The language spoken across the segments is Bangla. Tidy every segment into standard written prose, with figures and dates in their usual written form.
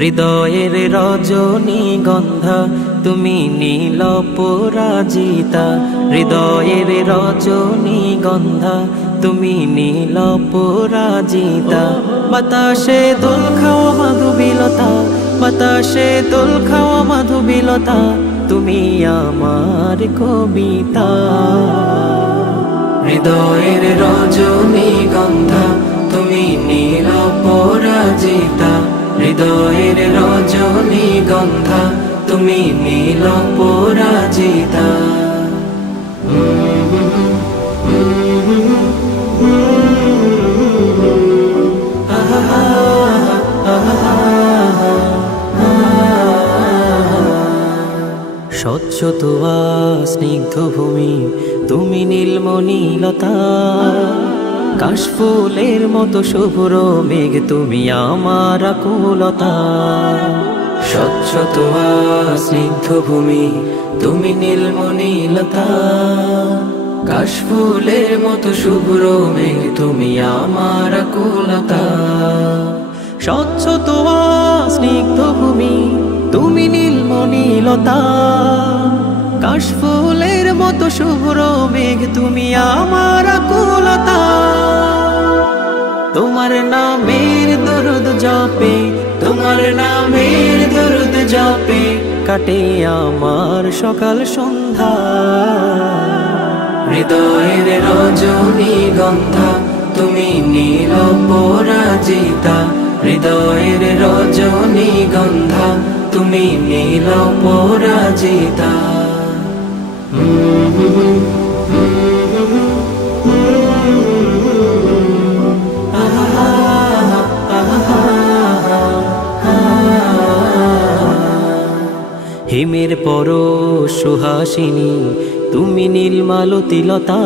হৃদয়ের রজনীগন্ধা তুমি নীল পরাজিতা, হৃদয়ের রজনীগন্ধা তুমি নীল পরাজিতা। বাতাসে দোল খাওয়া মাধুবিলতা, বাতাসে দোল খাওয়া মাধুবিলতা, তুমি আমার কবিতা। হৃদয়ের রজনীগন্ধা তুমি নীল পরাজিতা, হৃদয়ের রজনীগন্ধা তুমি নীল পরাজিতা। স্বচ্ছ তোয়া স্নিগ্ধ ভূমি তুমি নীলমণিলতা, কাশফুলের মতো শুভ্র মেঘ তুমি আমার আকুলতা। স্বচ্ছ তোয়া স্নিগ্ধ ভূমি তুমি নীলমণিলতা, কাশফুলের মতো শুভ্র মেঘ তুমি আমার আকুলতা। স্বচ্ছ তোয়া স্নিগ্ধ ভূমি তুমি নীলমণিলতা, কাশফুলের মতো শুভ্র মেঘ তুমি আমার আকুলতা। তোমার নামের দরুদ জপে, তোমার নামের দরুদ জপে কাটে আমার সকাল সন্ধ্যা। হৃদয়ের রজনীগন্ধা তুমি নীল পরাজিতা, হৃদয়ের রজনীগন্ধা তুমি নীল পরাজিতা। হিমের পরশ সুহাসিনী তুমি নীলমালতিলতা,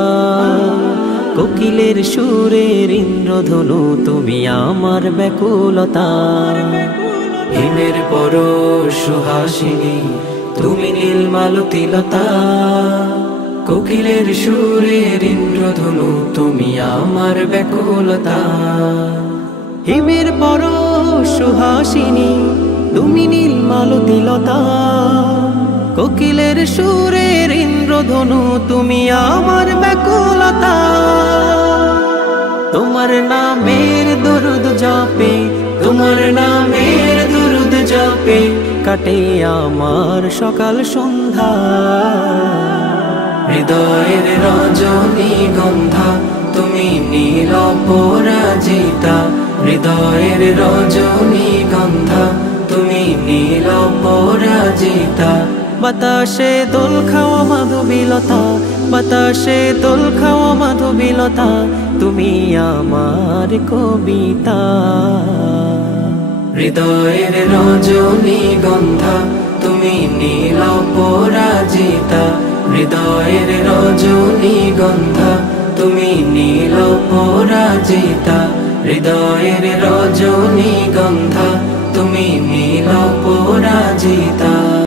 কোকিলের সুরের ইন্দ্রধনু তুমি আমার ব্যাকুলতা। হিমের পরশ সুহাসিনী তুমি নীলমালতিলতা, কোকিলের সুরের ইন্দ্রধনু তুমি আমার ব্যাকুলতা। হিমের পরশ সুহাসিনী তুমি নীলমালতিলতা, কোকিলের সুরের ইন্দ্রধনু তুমি আমার ব্যাকুলতা। তোমার নামের দরুদ জপে, তোমার নামের দরুদ জপে কাটে আমার সকাল সন্ধ্যা। হৃদয়ের রজনীগন্ধা তুমি নীল পরাজিতা, হৃদয়ের রজনীগন্ধা তুমি নীল পরাজিতা। বাতাসে দোল খাওয়া মাধুবিলতা, বাতাসে দোল খাওয়া মাধুবিলতা, তুমি আমার কবিতা। হৃদয়ের রজনীগন্ধা তুমি নীল পরাজিতা, হৃদয়ের রজনীগন্ধা তুমি নীল পরাজিতা, হৃদয়ের রজনীগন্ধা তুমি নীল পরাজিতা।